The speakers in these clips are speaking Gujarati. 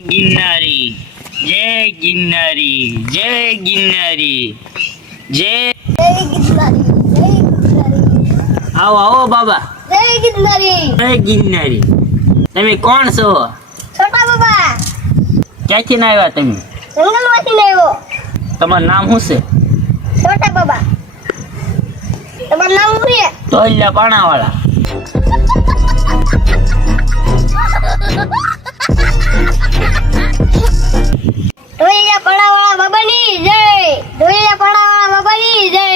गिरनारी जय गिरनारी जय गिरनारी जय गिरनारी आओ आओ बाबा जय गिरनारी जय गिरनारी તમે કોણ છો? છોટા બાબા. ક્યાંથી ના આવ્યા તમે? જંગલમાંથી આવ્યો. તમારું નામ શું છે? છોટા બાબા. તમારું નામ શું છે? તોલ્યા પાણાવાળા. ઢોલિયા પડાવાળા બાબાની જય. ઢોલિયા પડાવાળા બાબાની જય.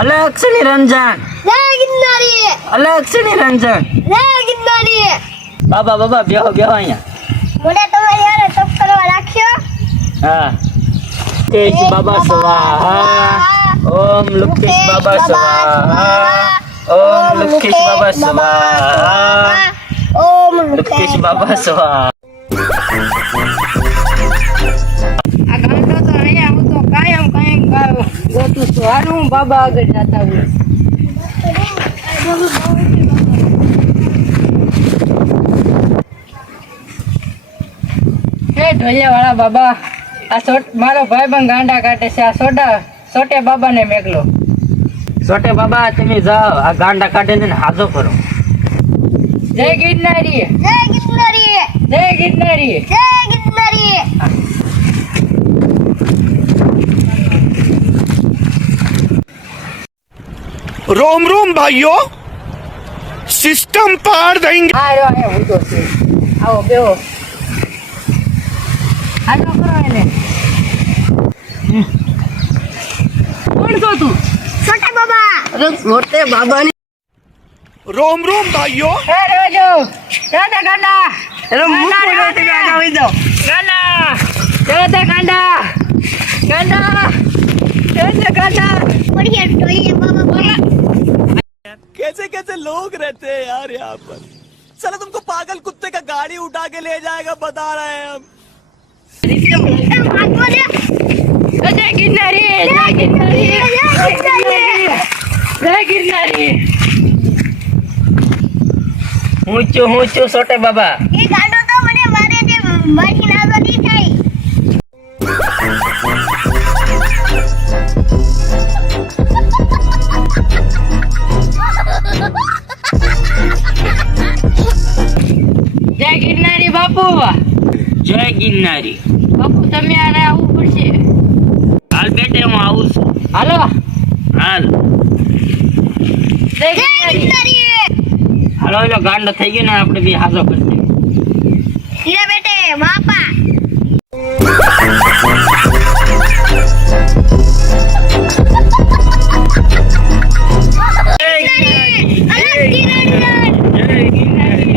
અલગ છે નિરંજન, જય ગિરનારી અલગ છે નિરંજન. જય ગિરનારી. બાબા બાબા બેહો બેહો અહીંયા. મોઢે તમારી હારે તપ કરવા રાખ્યો. હા લુકેશ બાબા સ્વાહા ઓમ લુકેશ બાબા સ્વાહા ઓમ લુકેશ બાબા સ્વાહા ઓમ લુકેશ બાબા સ્વાહા. આ ગાંડો તો અહીંયા હું તો કાયમ ગોતું છું. હારું હું બાબા આગળ જતા હોય. હે ઢોલિયા વાળા બાબા, આ મારો ભાઈ પણ ગાંડા કાઢે છે. આ સોટે બાબાને મેકલો. છોટે બાબા તમે જાઓ, આ ગાંડા કાઢીને હાજો કરો. જય ગિરનારી જય ગિરનારી જય ગિરનારી જય ગિરનારી. रोम रोम भाइयों, सिस्टम पार देंगे। હા રહ્યો અહીંયા ઊંધો છે. આવો બેહો. હાલો કરો એને. કોણ છો તું? છોટા બાબા. અરે મોટે બાબાની. रोम रोम भाइयों, હે રોજો દાદા ગાંડા. અરે મૂકો નથી ગાંડા હોઈ જાઓ. ગાંડા દાદા ગાંડા ગાંડા દાદા ગાંડા. बढ़िया ढोलिया बाबा बोला. कैसे कैसे लोग रहते हैं यार यहाँ पर। साला तुमको पागल कुत्ते का गाड़ी उठा के ले जाएगा, बता रहे हैं हम। हाथ बोले. જય ગિરનારી જય ગિરનારી જય ગિરનારી જય ગિરનારી. હું છું છોટે બાબા. એ ગાંડો તો મને મારે જે મારી નાઝોની થઈ. જય ગિરનારી બાપુ. જય ગિરનારી. બાપુ તમે આને આવવું પડશે. હાલ બેટે હું આવું છું. હાલો હાલ જય જય ગિરનારી. ગિરનારી. હાલો એલો ગાંડો થઈ ગયો ને આપણે બી હાજો કરી. હીરા બેટે બાપા. અલગ ગિરનારી. જય ગિરનારી.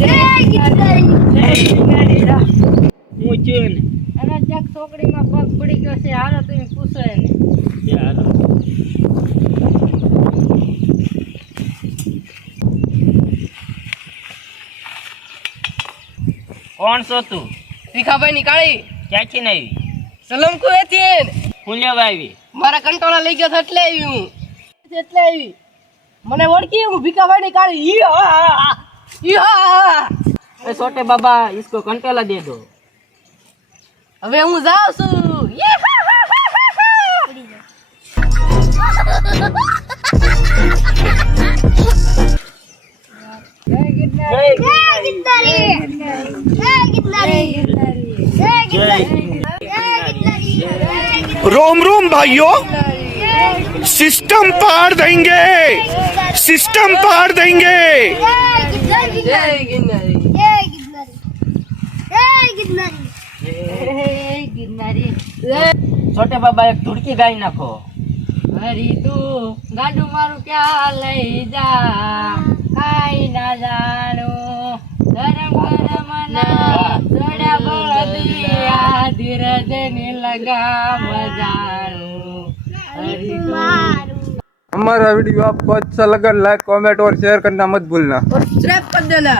જય ગિરનારી. હું છું ને. અને જગ ચોકડીમાં પગ પડી ગયો છે. હાલો તમે પૂછો એને. હાલો. કોણ છો તું? ભીખાભાઈ ની કાળી ક્યાંથી ને આવી? સલમકુ હતી. હું લેવા આવી? મારા કંટોળા લઈ ગયો તો એટલે આવી હું. એટલે આવી મને ઓળખી હું ભીખાભાઈ ની કાળી. ए छोटे बाबा इसको कंटेला दे दो. હવે હું જાઉં છું. જય ગિરનારી જય ગિરનારી. જય ગિરનારી. જય ગિરનારી. જય ગિરનારી. रोम रोम भाइयों, सिस्टम पार देंगे, सिस्टम पार देंगे। જય ગિરનારી. જય ગિરનારી જય ગિરનારી. જય ગિરનારી. જય ગિરનારી. छोटे बाबा एक धुड़की गाई नाखो. હરી તું ગાડું મારું ક્યાં લઈ જા. કાઈ ના જાણું ગરમ ગરમ ના સોડા બળદિયા ધીરજ ની લગામ જાણું. હરી તું हमारा वीडियो आपको अच्छा लगा, लाइक कमेंट और शेयर करना मत भूलना. सब्सक्राइब कर देना.